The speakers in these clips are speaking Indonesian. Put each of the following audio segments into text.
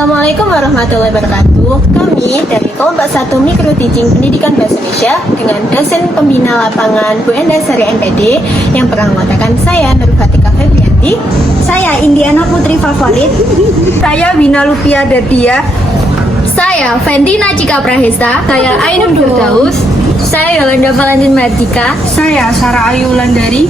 Assalamualaikum warahmatullahi wabarakatuh. Kami dari kelompok 1 Mikro Teaching Pendidikan Bahasa Indonesia dengan dosen pembina lapangan Bu Endasari NPD yang beranggotakan saya Nurfatika Febrianti, Saya Indiana Putri Favorit. Saya Wina Lupia Dardia. Saya Ventina Cika Prahesta. saya Ainun Firdaus, Saya Yolanda Valentin Mardika. Saya Sarah Ayu Landari.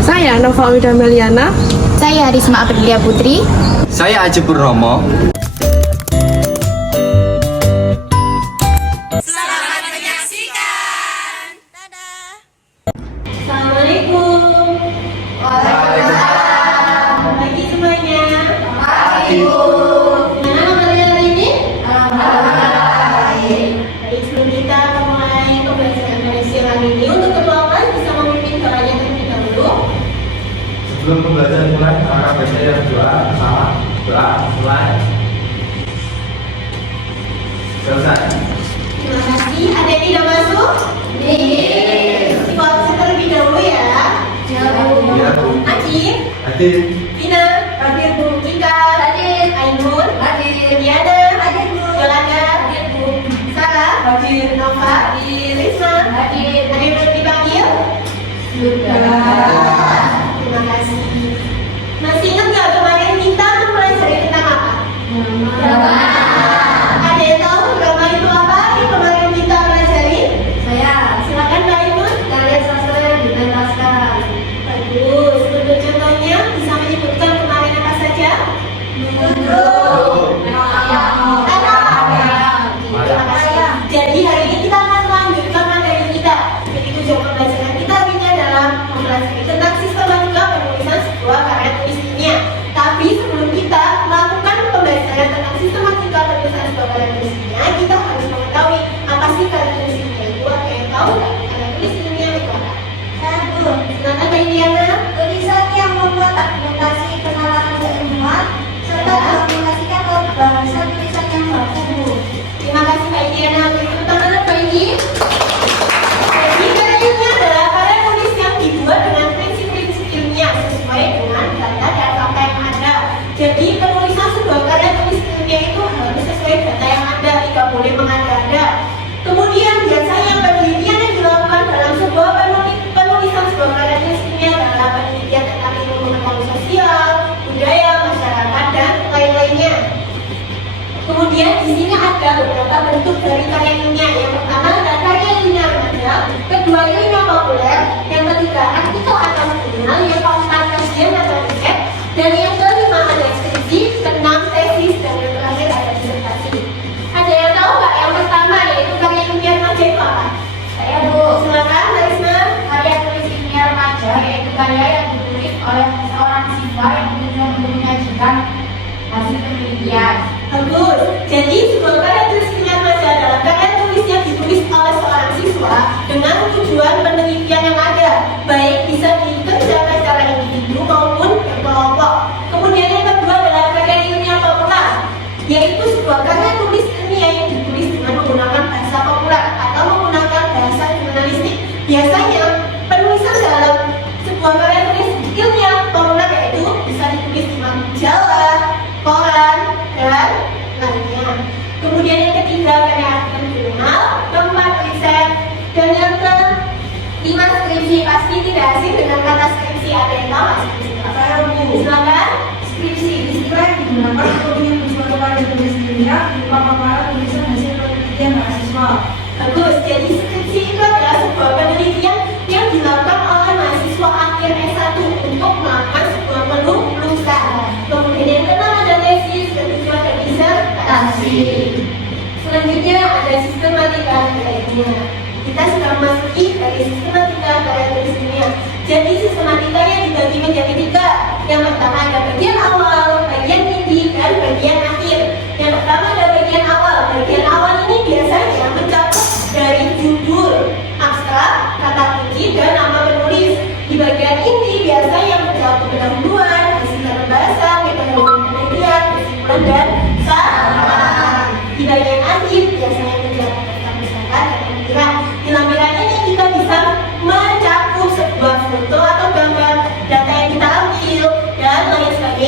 saya Nova Wida Meliana, Saya Risma Aprilia Putri. Saya Aji Purnomo. Assalamualaikum. Waalaikumsalam. Pagi semuanya. Gimana kabarnya hari ini? Baik. Baik, sebelum kita memulai pembelajaran dari siang ini, untuk ketua kelas bisa memimpin doanya terlebih dahulu. Sebelum pembelajaran mulai, maka baca yang doa bersama. Doa mulai. Selesai. Terima kasih. Ada yang tidak masuk? Dibawa terlebih dahulu ya. Iya, Bu. Aji, Hadir. Vina, hadir Bu. Ika, hadir. Ainun, hadir. Diana, hadir Bu. Yolanda, hadir Bu. Sarah, hadir. Nova, hadir. Risma, hadir. Hadir belum dipanggil? Sudah. Terima kasih. Masih ingat nggak kemarin kita mempelajari tentang apa? Drama. Ada yang tahu drama itu apa yang kemarin kita pelajari? Saya Silakan Mbak Ainun. Karya sastra dituntaskan. Bagus. Untuk contohnya bisa menyebutkan kemarin apa saja? Terima kasih. Jadi hari ini kita akan melanjutkan materi kita. Jadi tujuan pembelajaran kita hari ini adalah mempelajari tentang sistematika penulisan sebuah karya tulis ilmiah. Tapi sebelum kita melakukan pembelajaran tentang sistematika penulisan sebuah karya tulis ilmiah, kita harus mengetahui apa sih karya tulis ilmiah itu. Ada yang tahu nggak karya tulis ilmiah itu apa? Silakan Kak Indiana. Tulisan yang membuat argumentasi kenalan keilmuan serta diaplikasikan ke bahasa tulisan yang baku. Terima kasih Kak Indiana. Beri tepuk tangan Kak Indi. Jadi karya ilmiah adalah karya tulis yang dibuat dengan prinsip-prinsip ilmiah sesuai dengan data dan fakta yang ada. Jadi penulisan sebuah karya tulis ilmiah itu harus sesuai data yang ada, tidak boleh mengada-ada. Kemudian biasanya penelitian yang dilakukan dalam sebuah penulisan sebuah karya tulis ilmiah adalah penelitian tentang ilmu pengetahuan sosial, budaya, masyarakat, dan lain-lainnya. Kemudian di sini ada beberapa bentuk dari karya ilmiah. Yang pertama ada karya ilmiah remaja, kedua ilmiah populer, yang ketiga artikel atau jurnal, yang keempat kajian atau riset, dan yang kelima ada skripsi, keenam tesis, dan yang terakhir ada disertasi. Ada yang tahu nggak yang pertama yaitu karya ilmiah remaja itu apa? Saya Bu. Silakan Risma. Karya tulis ilmiah remaja yaitu karya yang ditulis oleh seorang siswa yang bertujuan untuk menyajikan hasil penelitian. Bagus. Jadi sebuah karya tulis ilmiah remaja adalah karya tulis yang ditulis oleh seorang siswa dengan tujuan penelitian yang ada, baik bisa dikerjakan secara individu maupun berkelompok. Kemudian yang kedua adalah karya ilmiah populer, yaitu sebuah karya tulis ilmiah yang ditulis dengan menggunakan bahasa populer atau menggunakan bahasa jurnalistik. Biasanya penulisan dalam sebuah karya tulis ilmiah populer yaitu bisa ditulis di majalah, koran, dan lainnya. Kemudian yang ketiga karya artikel jurnal, keempat riset, dan yang kelima skripsi. Pasti tidak asing dengan kata skripsi. Ada yang tahu nggak skripsi apa? Saya Bu. Silakan. Skripsi istilah yang digunakan untuk menyebut suatu karya tulis ilmiah berupa paparan tulisan hasil penelitian mahasiswa. Bagus. Jadi skripsi itu adalah sebuah penelitian yang dilakukan oleh mahasiswa akhir S1 untuk melakukan sebuah penulisan. Kemudian yang keenam ada tesis, dan ketujuh ada disertasi. Selanjutnya ada sistematika karya ilmiah. Kita sudah memasuki dari sistematika karya tulis ilmiah. Jadi sistematikanya dibagi menjadi tiga. Yang pertama ada bagian awal, bagian inti, dan bagian akhir. Yang pertama ada bagian awal. Bagian awal ini biasanya mencakup dari judul, abstrak, kata kunci, dan nama penulis. Di bagian inti biasanya mencakup pendahuluan, hasil pembahasan, metodologi penelitian, kesimpulan, dan saran. Di bagian akhir biasanya mencakup tentang misalkan dan lampiran. Di lampiran ini kita bisa mencakup sebuah foto atau gambar, data yang kita ambil, dan lain sebagainya.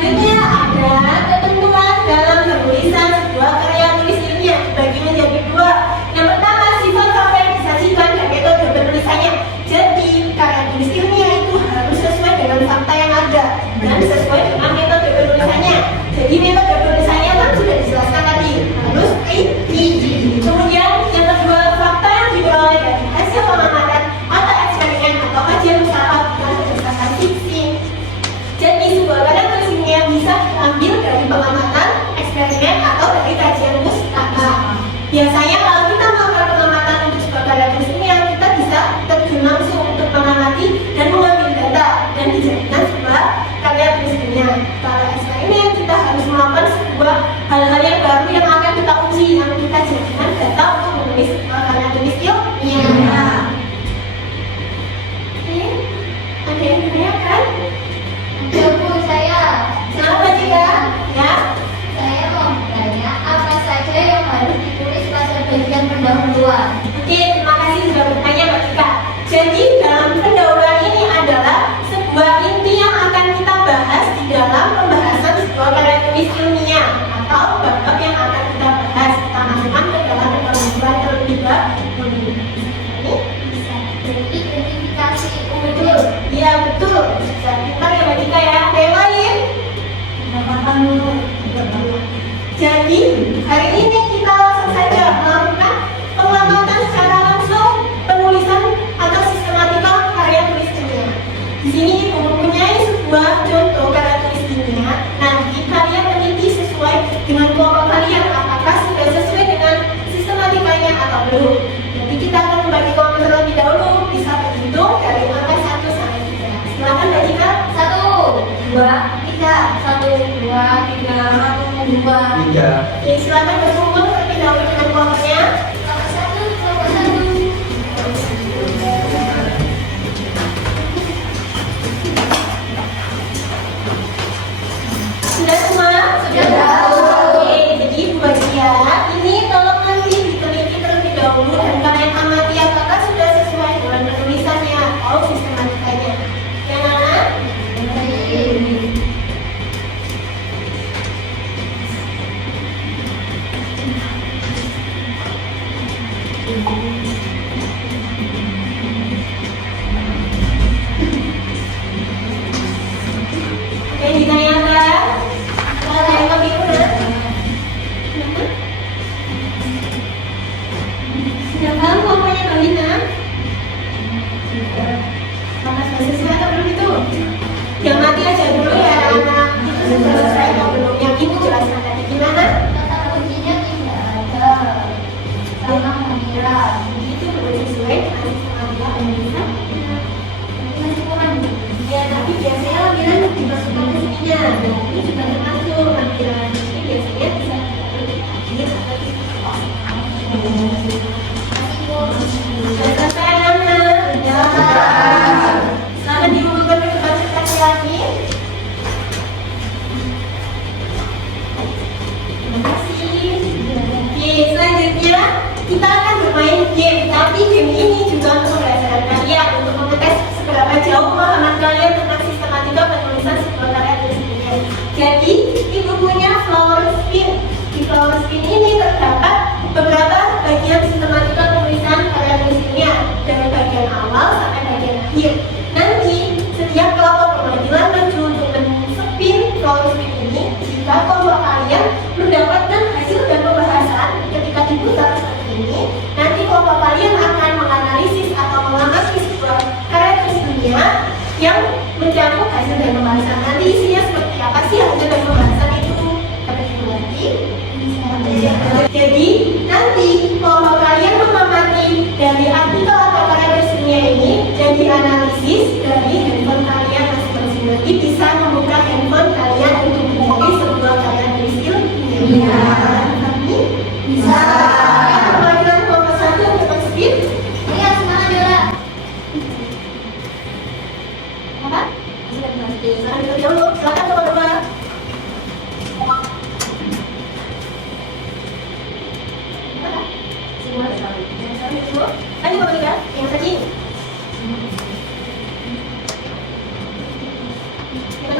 Selanjutnya ada ketentuan dalam penulisan sebuah karya tulis ilmiah dibagi menjadi dua. Yang pertama, sifat apa yang disajikan dan metode penulisannya. Jadi karya tulis ilmiah itu harus sesuai dengan fakta yang ada dan sesuai dengan metode penulisannya. Jadi metode penulisannya kan sudah dijelaskan tadi, harus kritis. Kemudian yang kedua, fakta yang diperoleh dari hasil pengamatan atau eksperimen atau kajian usaha bukan berdasarkan fiksi. Jadi sebuah karya tulis ilmiah bisa diambil dari pengamatan, eksperimen atau dari kajian pustaka. Biasanya kalau kita melakukan pengamatan untuk sebuah karya tulis ilmiah, kita bisa terjun langsung untuk mengamati dan mengambil data dan dijadikan sebuah karya tulis ilmiah. Kalau eksperimen, kita harus melakukan sebuah hal-hal yang baru yang akan kita uji, yang kita jadikan data untuk menulis sebuah karya tulis ilmiah. Oke, ada yang ditanyakan? Bu, saya Kenapa Jika? Ya. mau bertanya apa saja yang harus ditulis pada bagian pendahuluan. Oke, terima kasih sudah bertanya Mbak Tika. Jadi dalam pendahuluan ini adalah sebuah inti yang akan kita bahas di dalam pembahasan sebuah karya tulis ilmiah atau bab-bab yang akan kita bahas. Kita masukkan ke dalam pendahuluan terlebih dahulu. Ini bisa. Jadi identifikasi Betul, iya betul. Bisa pintar ya Mbak Tika ya. Ada yang lain? Jadi hari ini kita langsung saja melakukan pengamatan secara langsung penulisan atau sistematika karya tulis ilmiah. Di sini Ibu mempunyai sebuah contoh karya tulis ilmiah. Nanti kalian teliti sesuai dengan kelompok kalian apakah sudah sesuai dengan sistematikanya atau belum. Jadi kita akan membagi kelompok terlebih dahulu, bisa berhitung dari angka 1 sampai 3. Silakan Mbak Tika. 1, 2, 3, 1, 2, 3, 1, 2. 3. Oke, silakan berkumpul terlebih dahulu dengan kelompoknya. Kelompok 1. Sudah semua? Sudah. Oke, jadi Bu Bagia, ini tolong nanti diteliti terlebih dahulu dan kalian amati apakah sudah sesuai dengan penulisannya atau sistematikanya. Yang mana? Oke, ditanyakan. Ada yang lebih kurang? Sudah paham kelompoknya Mbak Lina? Maka sudah selesai atau belum itu? Yang mati aja dulu ya anak. Itu sudah selesai atau belum? Yang ibu jelaskan tadi gimana? Kata kuncinya tidak ada. Sama mengira. Itu belum sesuai dengan sistematika penulisan. Masih kurang. Ya, tapi biasanya lampiran dimasukkan ke sininya. Dan ini juga termasuk lampiran. Ini biasanya bisa sudah selesai anak-anak? Ya. Selamat diumumkan ke depan sekali lagi. Terima kasih. Oke, selanjutnya kita akan bermain game. Tapi game ini juga untuk berdasarkan kalian untuk mengetes seberapa jauh pemahaman kalian tentang sistematika penulisan sebuah karya tulis ilmiah. Jadi, ibu punya flower spin. Di flower spin ini terdapat beberapa bagian sistematika penulisan karya tulis ilmiah dari bagian awal sampai bagian akhir. Nanti setiap kelompok pembelajaran maju untuk men-spin flower spin ini. Jika kelompok kalian mendapatkan hasil dan pembahasan ketika diputar seperti ini, nanti kelompok kalian akan menganalisis atau mengamati sebuah karya tulis ilmiah yang mencakup hasil dan pembahasan. Nanti isinya seperti apa sih hasil dan pembahasan itu? Dapat ibu nanti. Jadi nanti kelompok kalian mengamati dari artikel atau karya tulis ilmiah ini dan dianalisis dari handphone kalian masing-masing. Nanti bisa membuka handphone kalian untuk mencari sebuah karya tulis ilmiah. Tapi bisa. Pembelajaran kelompok 1 untuk speed. Iya, semangat Dora. Apa? Sudah berhenti. Silakan dulu. Silakan coba. Semua sudah. Yang satu dulu. Ayo Mbak Lina, yang tadi.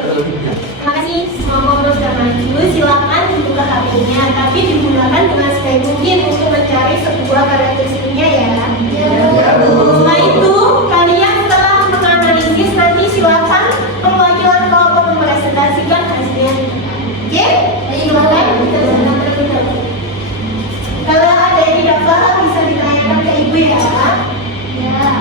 Terima kasih ini semua ngobrol sudah maju, silakan dibuka HP-nya, tapi digunakan dengan sebaik mungkin untuk mencari sebuah karya tulis ilmiah ya. Setelah itu, kalian setelah menganalisis nanti silakan perwakilan kelompok mempresentasikan hasilnya. Oke? Silakan kita silakan terlebih dahulu. Kalau ada yang tidak paham bisa ditanyakan ke ibu ya. Ya.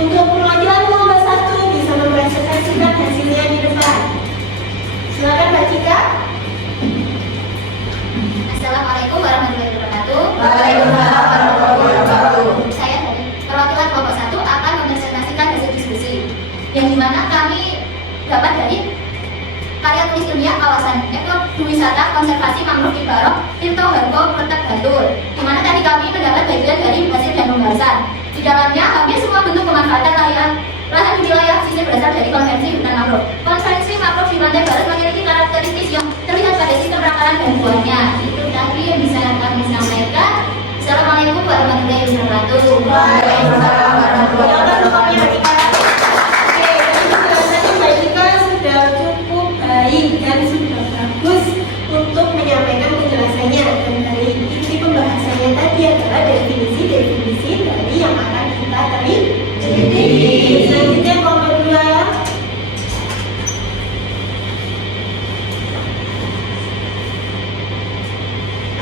Untuk perwakilan kelompok 1 bisa mempresentasikan hasilnya di depan. Silakan Mbak Cika. Assalamualaikum warahmatullahi wabarakatuh. Waalaikumsalam warahmatullahi wabarakatuh. Saya dari perwakilan kelompok 1 akan mempresentasikan hasil diskusi yang dimana kami dapat dari karya tulis ilmiah kawasan ekowisata konservasi mangrove di Barok, Tirto Harko, Kertek Batur, di mana tadi kami mendapat bagian dari hasil dan pembahasan. Di dalamnya hampir semua bentuk pemanfaatan lahan di wilayah pesisir berasal dari konvensi hutan mangrove. Konvensi mangrove di pantai barat memiliki karakteristik yang terlihat pada sistem rangkaian dan buahnya. Itu tadi yang bisa kami sampaikan. Assalamualaikum warahmatullahi wabarakatuh. Waalaikumsalam warahmatullahi wabarakatuh. Mbak Cika sudah cukup baik dan sudah bagus untuk menyampaikan penjelasannya, dan dari inti pembahasannya tadi adalah definisi dari yang akan kita teliti. Selanjutnya kelompok 2.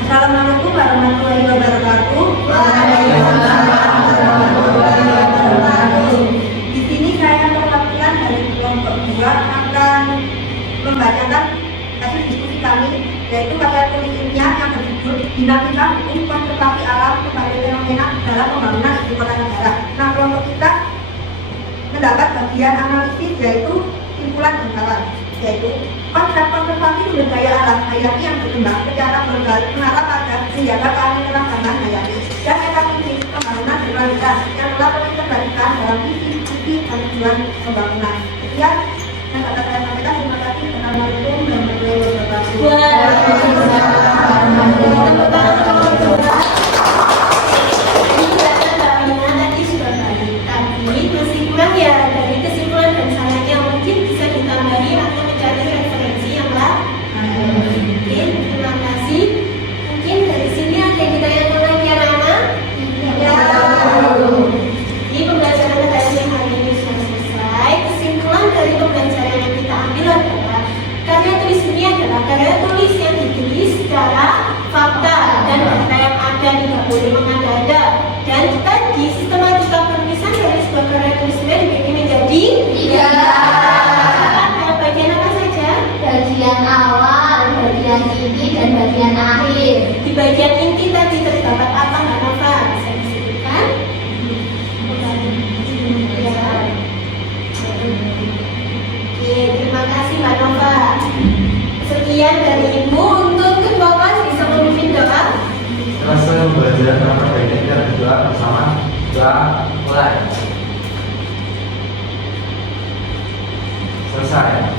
Assalamualaikum warahmatullahi wabarakatuh. Waalaikumsalam warahmatullahi wabarakatuh. Di sini saya perwakilan dari kelompok 2 akan membacakan hasil diskusi kami, yaitu karya tulis ilmiah yang berjudul Dinamika Hukum Konservasi Alam sebagai Fenomena dalam Pembangunan Ibu Kota Negara. Nah, kelompok kita mendapat bagian analisis, yaitu simpulan hafalan, yaitu konsep konservasi sumber daya alam hayati yang berkembang secara mengarah pada menjaga keanekaragaman hayati dan ekosistem pembangunan berkualitas yang telah diintegrasikan dalam visi dan tujuan pembangunan. Sekian yang dapat saya sampaikan. Terima kasih. Assalamualaikum warahmatullahi wabarakatuh. Ya, dari kesimpulan dan sarannya mungkin bisa ditambahi atau mencari referensi yang lain. Terima kasih. Mungkin dari sini ada yang ditanyakan lagi anak-anak? Ya. Ini pembelajaran tadi hari ini sudah selesai. Kesimpulan dari pembelajaran yang kita ambil adalah karya tulis ini adalah karya tulis yang ditulis secara fakta dan data yang ada, tidak boleh mengada-ada. Dan tadi sistematika penulisan dari sebuah karya tulisnya dibagi menjadi 3. Ada bagian apa saja? Bagian awal, bagian inti, dan bagian akhir. Di bagian inti tadi terdapat apa Mbak Nova? Bisa disebutkan? Ya. Oke, terima kasih Mbak Nova. Sekian dari Ibu. Untuk ketua kelas bisa memimpin doa. Selesai pembelajaran rapat ini kita berdoa bersama. Doa mulai. Selesai.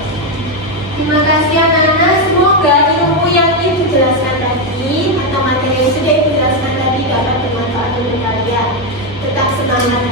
Terima kasih anak-anak. Semoga ilmu yang Ibu jelaskan tadi atau materi yang sudah Ibu jelaskan tadi dapat bermanfaat untuk kalian. Tetap semangat